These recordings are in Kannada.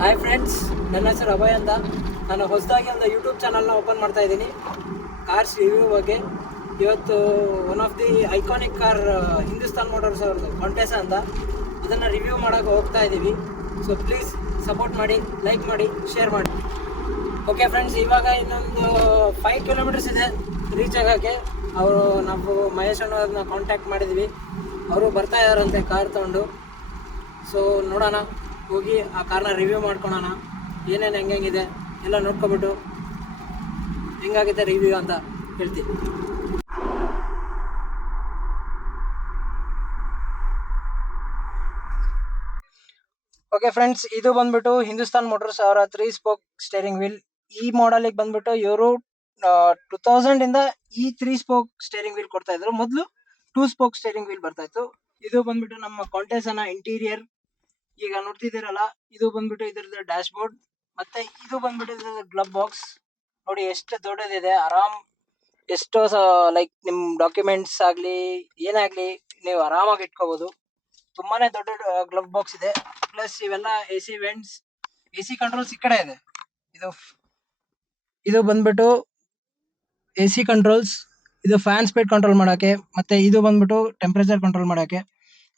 ಹಾಯ್ ಫ್ರೆಂಡ್ಸ್, ನನ್ನ ಹೆಸರು ಅಭಯ್ ಅಂತ. ನಾನು ಹೊಸದಾಗಿ ಒಂದು ಯೂಟ್ಯೂಬ್ ಚಾನಲ್ನ ಓಪನ್ ಮಾಡ್ತಾ ಇದ್ದೀನಿ ಕಾರ್ಸ್ ರಿವ್ಯೂ ಬಗ್ಗೆ. ಇವತ್ತು one of the iconic car Hindustan motors ಅವ್ರದ್ದು ಕಾಂಟೆಸಾ ಅಂತ, ಅದನ್ನು ರಿವ್ಯೂ ಮಾಡೋಕ್ಕೆ ಹೋಗ್ತಾ ಇದ್ದೀವಿ. ಸೊ ಪ್ಲೀಸ್ ಸಪೋರ್ಟ್ ಮಾಡಿ, ಲೈಕ್ ಮಾಡಿ, ಶೇರ್ ಮಾಡಿ. ಓಕೆ ಫ್ರೆಂಡ್ಸ್, ಇವಾಗ ಇನ್ನೊಂದು 5 ಕಿಲೋಮೀಟರ್ಸ್ ಇದೆ ರೀಚ್ ಆಗೋಕ್ಕೆ. ನಾವು ಮಹೇಶ್ ಅನ್ನೋದನ್ನ ಕಾಂಟ್ಯಾಕ್ಟ್ ಮಾಡಿದ್ವಿ, ಅವರು ಬರ್ತಾ ಇದ್ದಾರಂತೆ ಕಾರ್ ತೊಗೊಂಡು. ಸೊ ನೋಡೋಣ, ಹೋಗಿ ಆ ಕಾರ್ನ ರಿವ್ಯೂ ಮಾಡ್ಕೊಳೋಣ. ಏನೇನು ಹೆಂಗಿದೆ ಎಲ್ಲ ನೋಡ್ಕೊಬಿಟ್ಟು ಹೆಂಗಾಗಿದೆ ರಿವ್ಯೂ ಅಂತ ಹೇಳ್ತೀನಿ. ಓಕೆ ಫ್ರೆಂಡ್ಸ್, ಇದು ಬಂದ್ಬಿಟ್ಟು ಹಿಂದೂಸ್ತಾನ್ ಮೋಟರ್ಸ್ ಅವರ 3 ಸ್ಪೋಕ್ ಸ್ಟೇರಿಂಗ್ ವೀಲ್. ಈ ಮಾಡೆಲಿಗೆ ಬಂದ್ಬಿಟ್ಟು ಇವರು 2000 ಇಂದ ಈ 3 ಸ್ಪೋಕ್ ಸ್ಟೇರಿಂಗ್ ವೀಲ್ ಕೊಡ್ತಾ ಇದ್ರು. ಮೊದಲು 2 ಸ್ಪೋಕ್ ಸ್ಟೇರಿಂಗ್ ವೀಲ್ ಬರ್ತಾ ಇತ್ತು. ಇದು ಬಂದ್ಬಿಟ್ಟು ನಮ್ಮ ಕಾಂಟೆಸಾನ ಇಂಟೀರಿಯರ್ ಈಗ ನೋಡ್ತಿದ್ದೀರಲ್ಲ, ಇದು ಬಂದ್ಬಿಟ್ಟು ಇದ್ರದ್ದು ಡ್ಯಾಶ್ ಬೋರ್ಡ್. ಮತ್ತೆ ಇದು ಬಂದ್ಬಿಟ್ಟು ಇದ್ರದ್ದು ಗ್ಲಬ್ ಬಾಕ್ಸ್. ನೋಡಿ ಎಷ್ಟು ದೊಡ್ಡದಿದೆ. ಆರಾಮ್ ಎಷ್ಟೋ ಲೈಕ್ ನಿಮ್ ಡಾಕ್ಯುಮೆಂಟ್ಸ್ ಆಗ್ಲಿ ಏನಾಗ್ಲಿ ನೀವು ಆರಾಮಾಗಿ ಇಟ್ಕೋಬಹುದು. ತುಂಬಾನೇ ದೊಡ್ಡ ಗ್ಲಬ್ ಬಾಕ್ಸ್ ಇದೆ. ಪ್ಲಸ್ ಇವೆಲ್ಲ AC ವೆಂಟ್ಸ್, AC ಕಂಟ್ರೋಲ್ಸ್ ಈ ಕಡೆ ಇದೆ. ಇದು ಬಂದ್ಬಿಟ್ಟು AC ಕಂಟ್ರೋಲ್ಸ್. ಇದು ಫ್ಯಾನ್ ಸ್ಪೀಡ್ ಕಂಟ್ರೋಲ್ ಮಾಡಕ್ಕೆ, ಮತ್ತೆ ಇದು ಬಂದ್ಬಿಟ್ಟು ಟೆಂಪರೇಚರ್ ಕಂಟ್ರೋಲ್ ಮಾಡಕ್ಕೆ.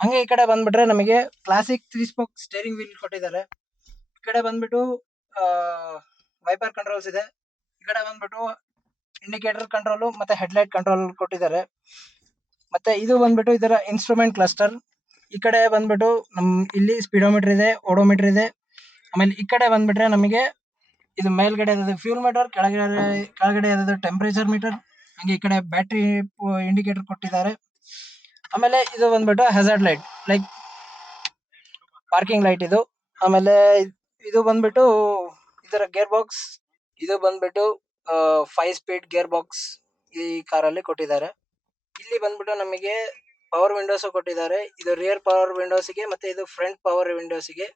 ಹಂಗೆ ಈ ಕಡೆ ಬಂದ್ಬಿಟ್ರೆ ನಮಗೆ ಕ್ಲಾಸಿಕ್ 3 ಸ್ಪೋಕ್ ಸ್ಟೇರಿಂಗ್ ವೀಲ್ ಕೊಟ್ಟಿದ್ದಾರೆ. ಈ ಕಡೆ ಬಂದ್ಬಿಟ್ಟು ವೈಪರ್ ಕಂಟ್ರೋಲ್ಸ್ ಇದೆ. ಈ ಕಡೆ ಬಂದ್ಬಿಟ್ಟು ಇಂಡಿಕೇಟರ್ ಕಂಟ್ರೋಲ್ ಮತ್ತೆ ಹೆಡ್ಲೈಟ್ ಕಂಟ್ರೋಲ್ ಕೊಟ್ಟಿದ್ದಾರೆ. ಮತ್ತೆ ಇದು ಬಂದ್ಬಿಟ್ಟು ಇದರ ಇನ್ಸ್ಟ್ರೂಮೆಂಟ್ ಕ್ಲಸ್ಟರ್. ಈ ಕಡೆ ಬಂದ್ಬಿಟ್ಟು ಇಲ್ಲಿ ಸ್ಪೀಡೋಮೀಟರ್ ಇದೆ, ಓಡೋಮೀಟರ್ ಇದೆ. ಆಮೇಲೆ ಈ ಕಡೆ ಬಂದ್ಬಿಟ್ರೆ ನಮಗೆ ಇದು ಮೇಲ್ಗಡೆ ಫ್ಯೂಲ್ ಮೀಟರ್, ಕೆಳಗಡೆ ಟೆಂಪರೇಚರ್ ಮೀಟರ್. ಹಂಗೆ ಈ ಕಡೆ ಬ್ಯಾಟ್ರಿ ಇಂಡಿಕೇಟರ್ ಕೊಟ್ಟಿದ್ದಾರೆ. ಆಮೇಲೆ ಇದು ಬಂದ್ಬಿಟ್ಟು hazard light, like parking light ಇದು. ಆಮೇಲೆ ಇದು ಬಂದ್ಬಿಟ್ಟು ಇದರ ಗೇರ್ ಬಾಕ್ಸ್. ಇದು ಬಂದ್ಬಿಟ್ಟು 5 ಸ್ಪೀಡ್ ಗೇರ್ ಬಾಕ್ಸ್ ಈ ಕಾರಲ್ಲಿ ಕೊಟ್ಟಿದ್ದಾರೆ. ಇಲ್ಲಿ ಬಂದ್ಬಿಟ್ಟು ನಮಗೆ ಪವರ್ ವಿಂಡೋಸ್ ಕೊಟ್ಟಿದ್ದಾರೆ. ಇದು ರಿಯರ್ ಪವರ್ ವಿಂಡೋಸ್ಗೆ ಮತ್ತೆ ಇದು ಫ್ರಂಟ್ ಪವರ್ ವಿಂಡೋಸ್ಗೆ.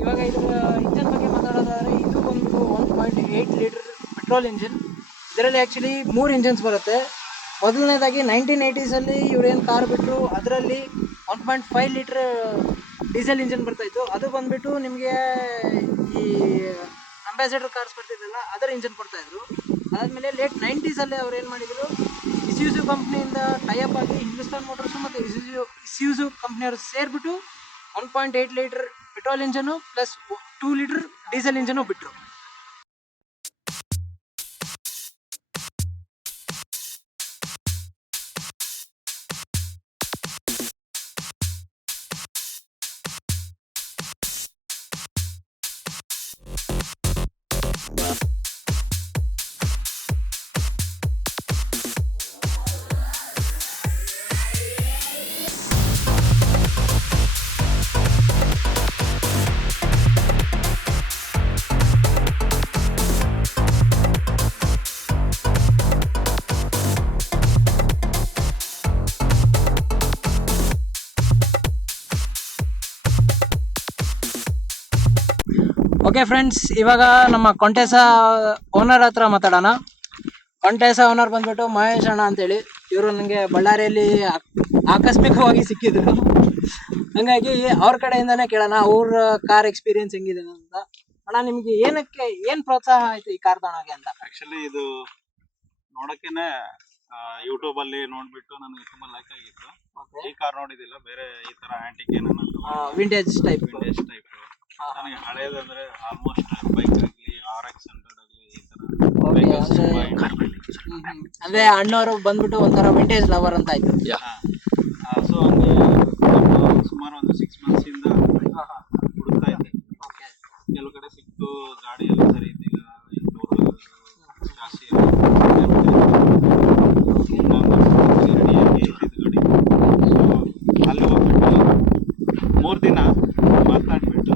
ಇವಾಗ ಇದರ ಇಂಜನ್ ಬಗ್ಗೆ ಮಾತಾಡೋದಾದ್ರೆ, ಇದು ಬಂದ್ಬಿಟ್ಟು 1.8 ಲೀಟರ್ ಪೆಟ್ರೋಲ್ ಇಂಜಿನ್. ಇದರಲ್ಲಿ ಆ್ಯಕ್ಚುಲಿ 3 ಇಂಜಿನ್ಸ್ ಬರುತ್ತೆ. ಮೊದಲನೇದಾಗಿ 1980s ಅಲ್ಲಿ ಇವ್ರೇನು ಕಾರ್ ಬಿಟ್ಟರು, ಅದರಲ್ಲಿ 1.5 ಲೀಟರ್ ಡೀಸೆಲ್ ಇಂಜಿನ್ ಬರ್ತಾಯಿತ್ತು. ಅದು ಬಂದ್ಬಿಟ್ಟು ನಿಮಗೆ ಈ ಅಂಬಾಸಡರ್ ಕಾರ್ಸ್ ಬರ್ತಿದ್ದಲ್ಲ ಅದರ ಇಂಜಿನ್ ಕೊಡ್ತಾಯಿದ್ರು. ಅದಾದಮೇಲೆ ಲೇಟ್ 90s ಅಲ್ಲಿ ಅವ್ರು ಏನು ಮಾಡಿದರು, ಇಸ್ಯೂಜು ಕಂಪ್ನಿಯಿಂದ ಟೈಅಪ್ ಆಗಿ ಹಿಂದೂಸ್ತಾನ್ ಮೋಟರ್ಸು ಮತ್ತು ಇಸ್ಯೂಜು ಕಂಪ್ನಿಯವರು ಸೇರಿಬಿಟ್ಟು 1.8 litre petrol engine plus 2 litre diesel engine ಬಿಟ್ಟರು. ಓಕೆ ಫ್ರೆಂಡ್ಸ್, ಇವಾಗ ನಮ್ಮ ಕಾಂಟೆಸಾ ಓನರ್ ಹತ್ರ ಮಾತಾಡೋಣ. ಕಾಂಟೆಸಾ ಓನರ್ ಬಂದ್ಬಿಟ್ಟು ಮಹೇಶ್ ಅಣ್ಣ ಅಂತೇಳಿ. ಇವರು ನನಗೆ ಬಳ್ಳಾರಿಯಲ್ಲಿ ಆಕಸ್ಮಿಕವಾಗಿ ಸಿಕ್ಕಿದ್ರು. ಹಂಗಾಗಿ ಅವ್ರ ಕಡೆಯಿಂದಾನೇ ಕೇಳೋಣ ಅವ್ರ ಕಾರ್ ಎಕ್ಸ್ಪೀರಿಯನ್ಸ್ ಹೆಂಗಿದೆ ಅಂತ. ಅಣ್ಣ, ನಿಮ್ಗೆ ಏನ್ ಪ್ರೋತ್ಸಾಹ ಆಯ್ತು ಈ ಕಾರ್ ತಗೊಳಕ್ಕೆ ಅಂತ? ಆಕ್ಚುಲಿ ಇದು ನೋಡಕ್ಕೇನೆ ಯೂಟ್ಯೂಬ್ ಅಲ್ಲಿ ನೋಡ್ಬಿಟ್ಟು ನನಗೆ ತುಂಬಾ ಲೈಕ್ ಆಗಿತ್ತು. ಈ ಕಾರ್ ನೋಡಿದಿಲ್ಲ, ಬೇರೆ ಈ ತರ ಆಂಟಿಕ್ ವಿಂಟೇಜ್ ಟೈಪ್ ನನಗೆ ಹಳೇದಂದ್ರೆ ಆಲ್ಮೋಸ್ಟ್ ಬೈಕ್ ಆಗಲಿ RX 100 ಆಗಲಿ ಈ ತರ ಅಂದ್ರೆ ಅಣ್ಣವರು ಬಂದ್ಬಿಟ್ಟು ಒಂಥರ ವಿಂಟೇಜ್ ಲವರ್ ಅಂತ ಆಯ್ತು. ಸೊ ಹಂಗೆ ಸುಮಾರು ಒಂದು 6 months ಇಂದ ಹುಡುಕ್ತಾ ಇದ್ದೆ. ಕೆಲವು ಕಡೆ ಸಿಕ್ತು, ಗಾಡಿ ಎಲ್ಲ ಸರಿ ಇದ್ದಿಲ್ಲ, ಜಾಸ್ತಿ ರೆಡಿಯಾಗಿ ಗಾಡಿ. ಸೊ ಅಲ್ಲಿ ಹೋಗ್ಬಿಟ್ಟು 3 ದಿನ ಮಾತಾಡ್ಬಿಟ್ಟು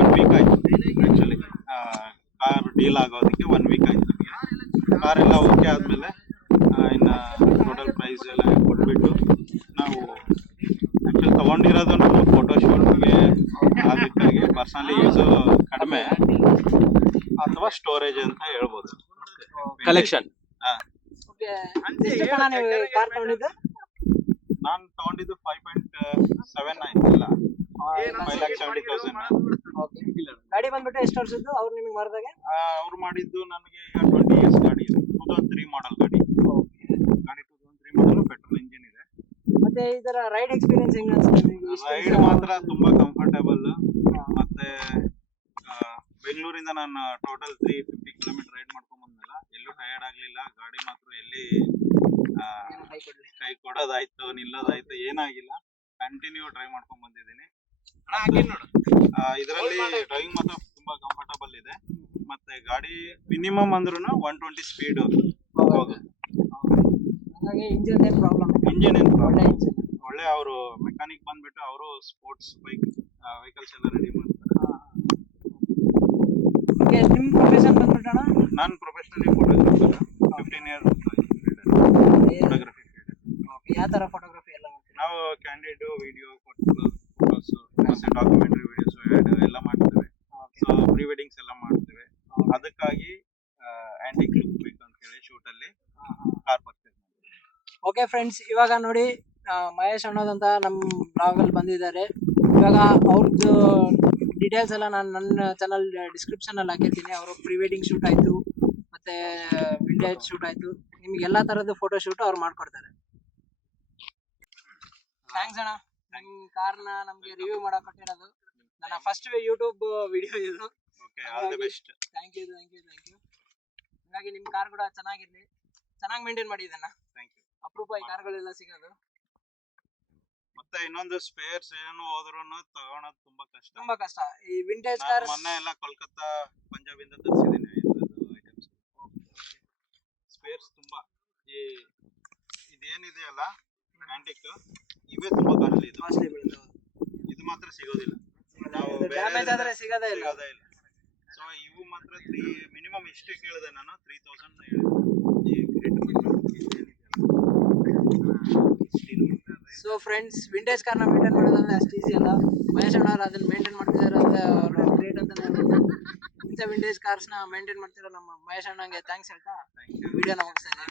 1 ವೀಕ್ ಆಯ್ತು. ಆ್ಯಕ್ಚುಲಿ ಕಾರ್ ಡೀಲ್ ಆಗೋದಕ್ಕೆ 1 ವೀಕ್ ಆಯ್ತು ನಮಗೆ. ಕಾರೆಲ್ಲ ಓಕೆ ಆದಮೇಲೆ ಇನ್ನು ಟೋಟಲ್ ಪ್ರೈಸ್ ಎಲ್ಲ ಕೊಟ್ಬಿಟ್ಟು ನಾವು ಆ್ಯಕ್ಚುಲಿ ತೊಗೊಂಡಿರೋ ಇರೋದು ನಮ್ಮ ಫೋಟೋ ಶೂಟ್ಗೆ ಅದಕ್ಕಾಗಿ ಪರ್ಸನಲಿ ಯೂಸು ಕಡಿಮೆ ಅಥವಾ ಸ್ಟೋರೇಜ್ ಅಂತ ಹೇಳ್ಬೋದು. ಕಲೆಕ್ಷನ್. ಕಾರ್ ತಗೊಂಡಿದ್ದು ನಾನು ತಗೊಂಡಿದ್ದು 5.7 ಆಯ್ತಿಲ್ಲ, 5,70,000. ಗಾಡಿ ಬಂದ್ಬಿಟ್ಟು ಎಷ್ಟು ವರ್ಷದ್ದು ಅವ್ರು ನಿಮಗೆ ಮಾರಿದಾಗ? ಅವ್ರು ಮಾಡಿದ್ದು ನನಗೆ ಈಗ 20 years ಗಾಡಿ ಇದೆ, 2003 ಮಾಡಲ್ ಗಾಡಿ. 2003 ಮಾಡಲ್, ಪೆಟ್ರೋಲ್ ಇಂಜಿನ್ ಇದೆ. ಮತ್ತೆ ಇದರ ರೈಡ್ ಎಕ್ಸ್ಪೀರಿಯನ್ಸ್ ಹೆಂಗ್ ಅನ್ಸುತ್ತೆ? ರೈಡ್ ಮಾತ್ರ ತುಂಬಾ ಕಂಫರ್ಟಬಲ್. ಮತ್ತೆ ಬೆಂಗಳೂರಿಂದ ನಾನು ಟೋಟಲ್ 350 ಕಿಲೋಮೀಟರ್ ರೈಡ್ ಮಾಡ್ಕೊಂಡ್ ಬಂದಲ್ಲ, ಎಲ್ಲೂ ಟಯರ್ಡ್ ಆಗ್ಲಿಲ್ಲ. ಗಾಡಿ ಮಾತ್ರ ಎಲ್ಲಿ ಕೈ ಕೊಡೋದಾಯ್ತು ನಿಲ್ಲೋದಾಯ್ತು ಏನಾಗಿಲ್ಲ, ಕಂಟಿನ್ಯೂ ಡ್ರೈವ್ ಮಾಡ್ಕೊಂಡ್ ಬಂದಿದ್ದೀನಿ. ಇದರಲ್ಲಿ ಡ್ರೈವಿಂಗ್ ಮಾತ್ರ ತುಂಬಾ ಕಂಫರ್ಟಬಲ್ ಇದೆ. ಮತ್ತೆ ಗಾಡಿ ಮಿನಿಮಮ್ ಅಂದ್ರೂ 120 ಸ್ಪೀಡ್ ಹೋಗುತ್ತೆ. ಇಂಜಿನ್ ಏನ್ ಪ್ರಾಬ್ಲಮ್? ಇಂಜಿನ್ ಏನು ಒಳ್ಳೆ ಅವರು ಮೆಕ್ಯಾನಿಕ್ ಬಂದ್ಬಿಟ್ಟು ಅವರು ಸ್ಪೋರ್ಟ್ಸ್ ವೆಹಿಕಲ್ಸ್ ಎಲ್ಲ ರೆಡಿ ಮಾಡ್ತಾರೆ. ನಿಮ್ಮ ಪ್ರೊಫೆಷನ್ ಬಂದ್ಬಿಟ್ಟಣ? ನಾನು professionally photographer, 15 years photography field. ಯಾವ ತರ ಫೋಟೋಗ್ರಫಿ ಎಲ್ಲ ಮಾಡ್ತೀವಿ? ನಾವು ಕ್ಯಾಂಡಿಡ್, ವಿಡಿಯೋ, ಫೋಟೋಸ್, ಮತ್ತೆ ಡಾಕ್ಯುಮೆಂಟರಿ ವಿಡಿಯೋಸ್, ಎಲ್ಲ ಮಾಡ್ತೇವೆ. ಸೊ ಪ್ರೀ ವೆಡ್ಡಿಂಗ್ಸ್ ಎಲ್ಲ ಮಾಡ್ತೇವೆ. ಅದಕ್ಕಾಗಿ ಆಂಟಿಕ್ ಲುಕ್ ಬೇಕು ಅಂತ ಹೇಳಿ ಶೂಟ್ ಅಲ್ಲಿ ಕಾರ್ ಪರ್ಚೇಸ್ ಮಾಡ್ತೀವಿ. ಓಕೆ ಫ್ರೆಂಡ್ಸ್, ಇವಾಗ ನೋಡಿ ಮಹೇಶ್ ಅನ್ನೋದಂತ ನಮ್ಮ ಬ್ಲಾಗ್ ಅಲ್ಲಿ ಬಂದಿದ್ದಾರೆ. ಇವಾಗ ಅವ್ರದ್ದು ಡೀಟೇಲ್ಸ್ ಎಲ್ಲ ನಾನು ನನ್ನ ಚಾನಲ್ ಡಿಸ್ಕ್ರಿಪ್ಷನ್ ಅಲ್ಲಿ ಹಾಕಿರ್ತೀನಿ. ಅವರು ಪ್ರೀ ವೆಡ್ಡಿಂಗ್ ಶೂಟ್ ಆಯ್ತು, ಮತ್ತೆ ವಿಂಟೇಜ್ ಶೂಟ್ ಆಯ್ತು, ನಿಮ್ಗೆ ಎಲ್ಲಾ ತರದ್ದು ಫೋಟೋ ಶೂಟ್ ಅವ್ರು ಮಾಡ್ಕೊಡ್ತಾರೆ. ಥ್ಯಾಂಕ್ಸ್ ಅಣ್ಣ, ನಿಮ್ಮ ಕಾರ್ನ ನಮ್ಗೆ ರಿವ್ಯೂ ಮಾಡಕ್ ಕೊಟ್ಟಿರೋದು. ನನ್ನ ಫಸ್ಟ್ ಯೂಟ್ಯೂಬ್ ವಿಡಿಯೋ ಇದು. Okay, all the best. Thank you. ಹಾಗಾಗಿ ನಿಮ್ಮ ಕಾರ್ ಕೂಡ ಚೆನ್ನಾಗಿರ್ಲಿ, ಚೆನ್ನಾಗಿ ಮೇಂಟೈನ್ ಮಾಡಿ ಇದನ್ನ. Thank you. ಅಪರೂಪ ಈ ಕಾರ್ಗಳೆಲ್ಲ ಸಿಗೋದು. ಮತ್ತೆ ಇನ್ನೊಂದು ಸ್ಪೇರ್ಸ್ ಏನು ಹೋದ್ರು ತಗೊಳೋದು ತುಂಬಾ ಕಷ್ಟ. ಈ ವಿಂಟೇಜ್ ಕಾರ್ ಕಾರ್ ಮೊನ್ನೆ ಎಲ್ಲ ಕೋಲ್ಕತ್ತಾ, ಪಂಜಾಬ್ ಇಂದ ತರಿಸಿದ್ದೀನಿ ಐಟಮ್ಸ್. ಸ್ಪೇರ್ಸ್ ತುಂಬಾ ಇದೇನಿದೆಯಲ್ಲ ಆಂಟಿಕ್, ಇವೇ ತುಂಬಾ ಕಾಸ್ಟ್ಲಿ ಬೀಳುತ್ತೆ. ಇದು ಮಾತ್ರ ಸಿಗೋದಿಲ್ಲ, ಡ್ಯಾಮೇಜ್ ಆದ್ರೆ ಸಿಗೋದೇ ಇಲ್ಲ. ಸೊ ಇವು ಮಾತ್ರ ಮಿನಿಮಮ್ ಎಷ್ಟು ಕೇಳಿದೆ ನಾನು? 3,000 ಹೇಳಿದೆ. ಸೊ ಫ್ರೆಂಡ್ಸ್, ವಿಂಟೇಜ್ ಕಾರ್ನ ಮೇಂಟೈನ್ ಮಾಡೋದಂದ್ರೆ ಅಷ್ಟು ಈಸಿ ಅಲ್ಲ. ಮಹೇಶ್ ಅಣ್ಣವ್ರು ಅದನ್ನ ಮೇಂಟೈನ್ ಮಾಡ್ತಿದ್ದಾರೆ ಅಂದ್ರೆ ಅವರು ಗ್ರೇಟ್ ಅಂತ ಹೇಳ್ಬೋದು. ಇಂಥ ವಿಂಟೇಜ್ ಕಾರ್ಸ್ನ ಮೇಂಟೈನ್ ಮಾಡ್ತಿರೋ ನಮ್ಮ ಮಹೇಶ್ ಅಣ್ಣಂಗೆ ಥ್ಯಾಂಕ್ಸ್ ಹೇಳ್ತಾ ವಿಡಿಯೋನ ಮುಗಿಸ್ತಾ ಇದ್ದೀನಿ.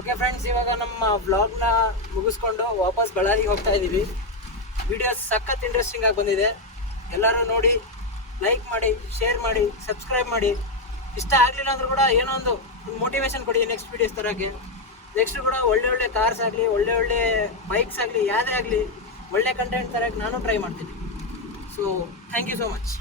ಓಕೆ ಫ್ರೆಂಡ್ಸ್, ಇವಾಗ ನಮ್ಮ ವ್ಲಾಗ್ನ ಮುಗಿಸ್ಕೊಂಡು ವಾಪಸ್ ಬಳ್ಳಾರಿಗೆ ಹೋಗ್ತಾ ಇದ್ದೀವಿ. ವಿಡಿಯೋ ಸಖತ್ ಇಂಟ್ರೆಸ್ಟಿಂಗ್ ಆಗಿ ಬಂದಿದೆ. ಎಲ್ಲರೂ ನೋಡಿ, ಲೈಕ್ ಮಾಡಿ, ಶೇರ್ ಮಾಡಿ, ಸಬ್ಸ್ಕ್ರೈಬ್ ಮಾಡಿ. ಇಷ್ಟ ಆಗಲಿಲ್ಲ ಅಂದ್ರೂ ಕೂಡ ಏನೋ ಒಂದು ಮೋಟಿವೇಶನ್ ಕೊಡಿ ನೆಕ್ಸ್ಟ್ ವಿಡಿಯೋಸ್ ತರೋಕ್ಕೆ. ನೆಕ್ಸ್ಟ್ ಕೂಡ ಒಳ್ಳೆ ಕಾರ್ಸ್ ಆಗಲಿ, ಒಳ್ಳೆ ಬೈಕ್ಸ್ ಆಗಲಿ, ಯಾವುದೇ ಆಗಲಿ ಒಳ್ಳೆ ಕಂಟೆಂಟ್ ತರೋಕ್ಕೆ ನಾನು ಟ್ರೈ ಮಾಡ್ತೀನಿ. So thank you so much.